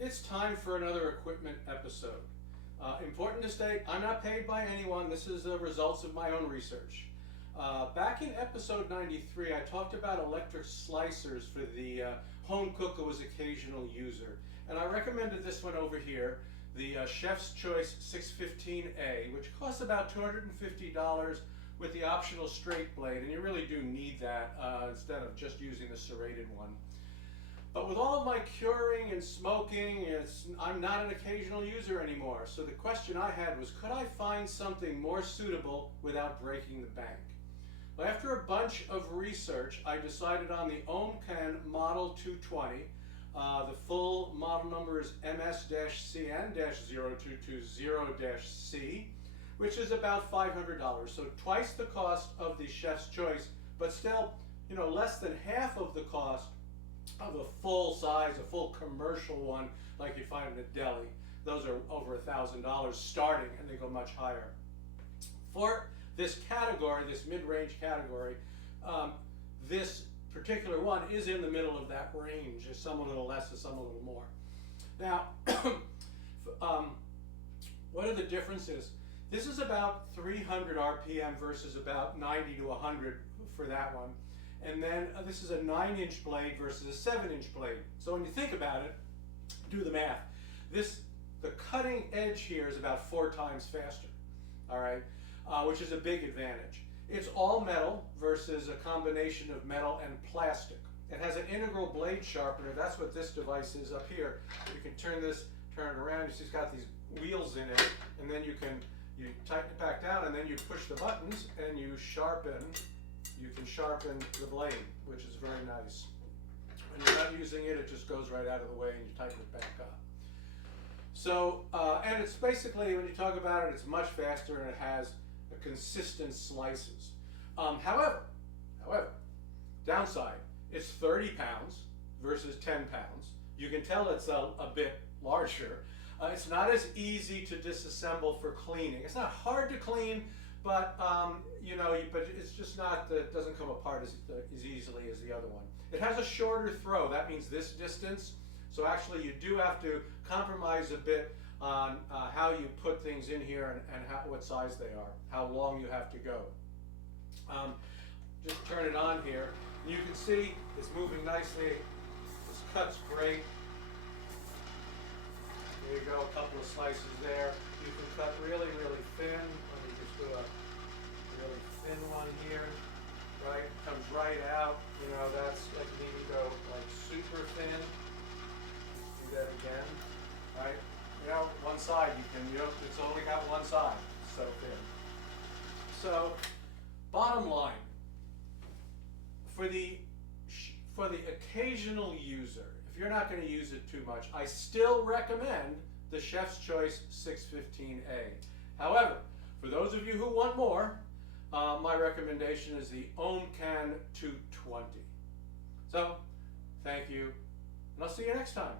It's time for another equipment episode. Important to state, I'm not paid by anyone. This is the results of my own research. Back in episode 93, I talked about electric slicers for the home cook who was occasional user. And I recommended this one over here, the Chef's Choice 615A, which costs about $250 with the optional straight blade. And you really do need that instead of just using the serrated one. But with all of my curing and smoking, I'm not an occasional user anymore. So the question I had was, could I find something more suitable without breaking the bank? Well, after a bunch of research, I decided on the OMCAN Model 220. The full model number is MS-CN-0220-C, which is about $500. So twice the cost of the Chef's Choice, but still, less than half of the cost of a full size, a full commercial one like you find in a deli. Those are over $1,000 starting, and they go much higher. For this category, this mid-range category, this particular one is in the middle of that range. There's some a little less, and some a little more. Now, what are the differences? This is about 300 RPM versus about 90 to 100 for that one. And then this is a 9-inch blade versus a 7-inch blade. So when you think about it, do the math. The cutting edge here is about 4 times faster, all right, which is a big advantage. It's all metal versus a combination of metal and plastic. It has an integral blade sharpener. That's what this device is up here. You can turn it around. You see it's got these wheels in it, and then you tighten it back down, and then you push the buttons and you can sharpen the blade, which is very nice. When you're not using it, it just goes right out of the way and you tighten it back up. So, and it's basically, when you talk about it, it's much faster and it has a consistent slices. However, downside, it's 30 pounds versus 10 pounds. You can tell it's a bit larger. It's not as easy to disassemble for cleaning. It's not hard to clean, but but it's just not, it doesn't come apart as easily as the other one. It has a shorter throw. That means this distance. So actually you do have to compromise a bit on how you put things in here and what size they are, how long you have to go. Just turn it on here. You can see it's moving nicely. This cut's great. There you go, a couple of slices there. You can cut really, really thin. Let me just do a really thin one here. Right, comes right out. That's like you need to go like super thin. Let's do that again. Right, one side it's only got one side. It's so thin. So, bottom line, for the occasional user, if you're not going to use it too much, I still recommend the Chef's Choice 615A. However, for those of you who want more, my recommendation is the OMCAN 220. So, thank you, and I'll see you next time.